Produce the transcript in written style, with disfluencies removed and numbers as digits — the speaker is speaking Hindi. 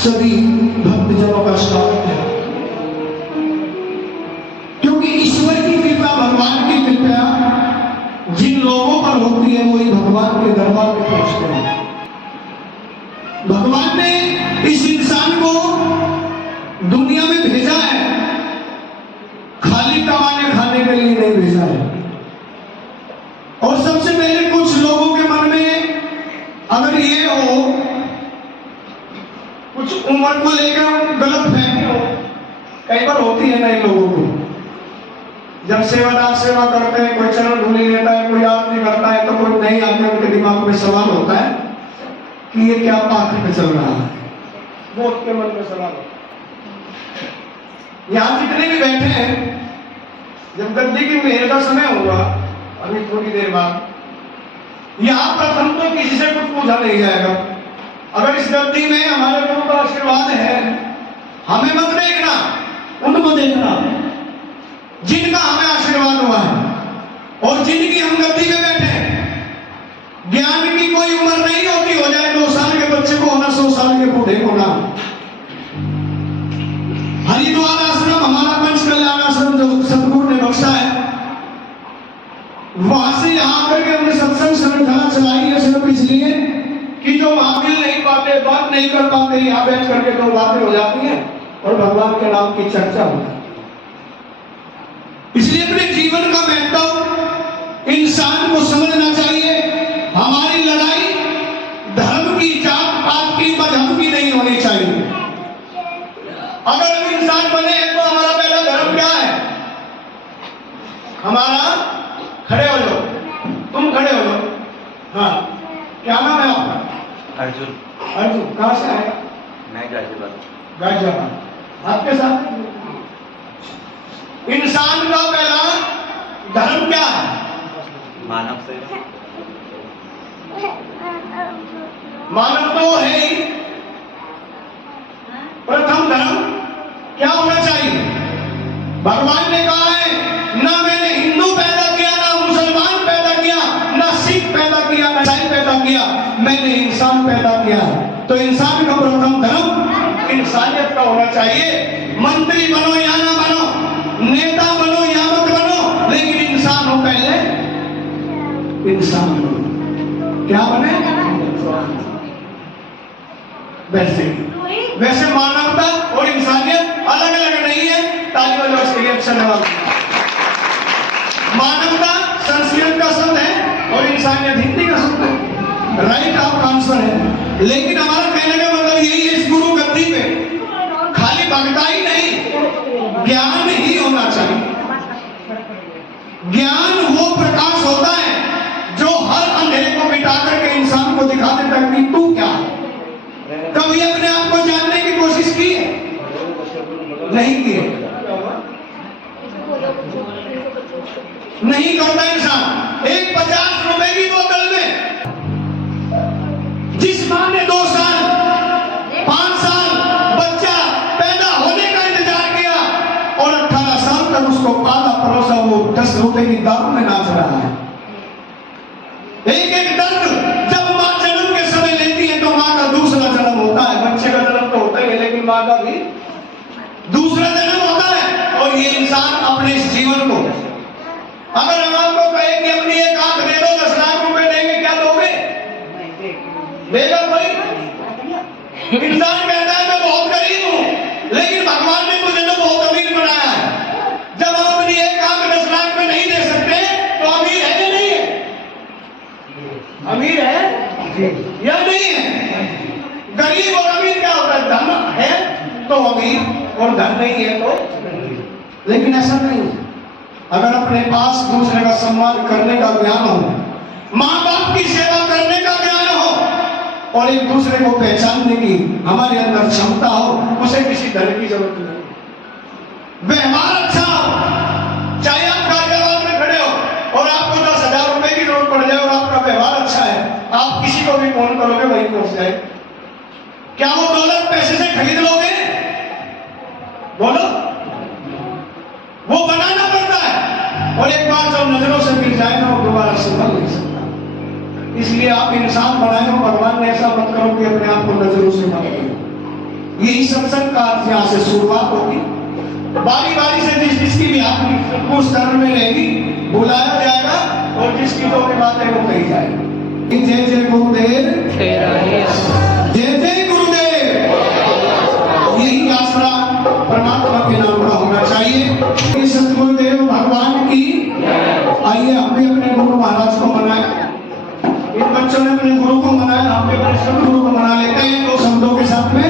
सभी भक्तजनों का स्वागत है, क्योंकि ईश्वर की कृपा, भगवान की कृपा जिन लोगों पर होती है वही भगवान के दरबार में पहुंचते हैं। भगवान ने इस इंसान को दुनिया में भेजा है, खाली कमाने खाने के लिए नहीं भेजा है। और सबसे पहले कुछ लोगों के मन में अगर ये हो, कुछ उम्र को लेकर गलत फहमी हो, कई बार होती है नए लोगों को, जब सेवादार सेवा करते हैं, कोई चरण धूली लेता है, कोई याद नहीं करता है, तो कोई नहीं आते, उनके दिमाग में सवाल होता है कि ये क्या पाठ में चल रहा है। वो उसके मन में सवाल होता है। यहाँ जितने भी बैठे हैं, जब गद्दी की मेहर का समय होगा अभी थोड़ी देर बाद, यहाँ प्रथम तो किसी से कुछ पूछा नहीं जाएगा। अगर इस गद्दी में हमारे गुरु का आशीर्वाद है, हमें मत देखना, उनको देखना जिनका हमें आशीर्वाद हुआ है और जिनकी हम गद्दी में बैठे हैं। ज्ञान की कोई उम्र नहीं होती, हो जाए 2 साल के बच्चे को होना, 100 साल के बूढ़े को ना। हरिद्वार आश्रम हमारा पंच कल्याण आश्रम जो सतगुरु ने बख्शा है, वहां से यहाँ आकर के हमने सत्संग श्रृंखला चलाई है सिर्फ इसलिए कि जो वहां मिल नहीं पाते, बात नहीं कर पाते, यहाँ बैठ करके 2 बातें हो जाती हैं और भगवान के नाम की चर्चा होती है। इसलिए अपने जीवन का महत्व इंसान को समझना चाहिए। हमारी लड़ाई धर्म की, जात पात की, मजहब की नहीं होनी चाहिए। अगर हम इंसान बने हैं तो हमारा पहला धर्म क्या है? हमारा, खड़े हो जाओ, तुम खड़े हो जाओ। हाँ, क्या नाम है आपका? अर्जुन। अर्जुन कहाँ से आएगा? मैं गाजियाबाद। गाजियाबाद। आपके साथ इंसान का पहला धर्म क्या है? मानव सेवा। मानव तो है ही। प्रथम धर्म क्या होना चाहिए? भगवान ने कहा है, ना मैंने हिंदू पैदा किया, ना मुसलमान पैदा किया, ना सिख पैदा किया, ना ईसाई पैदा किया, मैंने इंसान पैदा किया। तो इंसान का प्रथम धर्म इंसानियत का होना चाहिए। मंत्री बनो या ना बनो, नेता बनो या मत बनो, लेकिन इंसान हो पहले, इंसान बनो। क्या बने? वैसे मानवता और इंसानियत अलग अलग नहीं है। ताली बजाओ इसके लिए, अच्छा जवाब। मानवता संस्कृत का शब्द है और इंसानियत हिंदी का शब्द है। राइट आपका आंसर है। लेकिन हमारा कहने का मतलब यही है, इस गुरु गद्दी पे खाली भक्ता ही नहीं, ज्ञान ही होना चाहिए। ज्ञान वो प्रकाश होता है जो हर अंधेरे को मिटा करके इंसान को दिखा देता है कि तू क्या है। कभी अपने आप को जानने की कोशिश की है? नहीं की है, नहीं करता इंसान। एक 50 रुपए की बोतल में जिस मां ने 2 साल 5 साल बच्चा पैदा होने का इंतजार किया और 18 साल तक उसको पाला परोसा, वो 10 रुपए की दारू में नाच रहा है। एक एक दर्द जब मां जन्म के समय लेती है तो मां का दूसरा जन्म होता है। बच्चे का जन्म तो होता ही है, लेकिन मां का भी दूसरा जन्म होता है। और ये इंसान अपने इस जीवन को, अगर हम आपको कहे कि अपनी एक आंख दे दो, 10 लाख रुपए देंगे, क्या दोगे? देगा कोई? इंसान कहता है मैं बहुत गरीब हूं, लेकिन भगवान ने मुझे तो बहुत अमीर बनाया है। जब हम अपनी एक आंख 10 लाख में नहीं दे सकते तो अमीर है या नहीं है? अमीर है या नहीं है? गरीब और अमीर क्या होता है? धन है तो अमीर और धन नहीं है तो। लेकिन ऐसा नहीं है। अगर अपने पास दूसरे का सम्मान करने का ज्ञान हो, माँ बाप की सेवा करने का ज्ञान हो और एक दूसरे को पहचानने की हमारे अंदर क्षमता हो, उसे किसी धन की जरूरत नहीं। व्यवहार अच्छा हो, चाहे आप गाजियाबाद में खड़े हो और आपको 10,000 रुपए की नोट पड़ जाए और आपका व्यवहार अच्छा है, आप किसी को भी फोन करोगे वहीं पहुंच जाए। क्या वो दौलत पैसे से खरीद लोगे? बोलो। वो बनाना पड़ता है और एक बार जो नजरों से गिर जाए ना, वो दोबारा संभल नहीं सकता। इसलिए आप इंसान बनाए हो, भगवान ने ऐसा मत करो कि अपने आप को नजरों से मत करो। यही सत्संग का अर्थ यहाँ से शुरुआत होगी। बारी बारी से जिसकी भी हाथ उस चरण में रहेगी बुलाया जाएगा और जिसकी जो भी बातें वो कही जाएगी। जय जय गुरुदेव, जय जय गुरुदेव। यही आसरा परमात्मा के नाम का होना चाहिए। सतगुरुदेव भगवान की। आइए हम भी अपने गुरु महाराज को मनाएं। इन बच्चों ने अपने गुरु को मनाया, हम भी अपने सदगुरु को मना लेते हैं दो शब्दों के साथ में।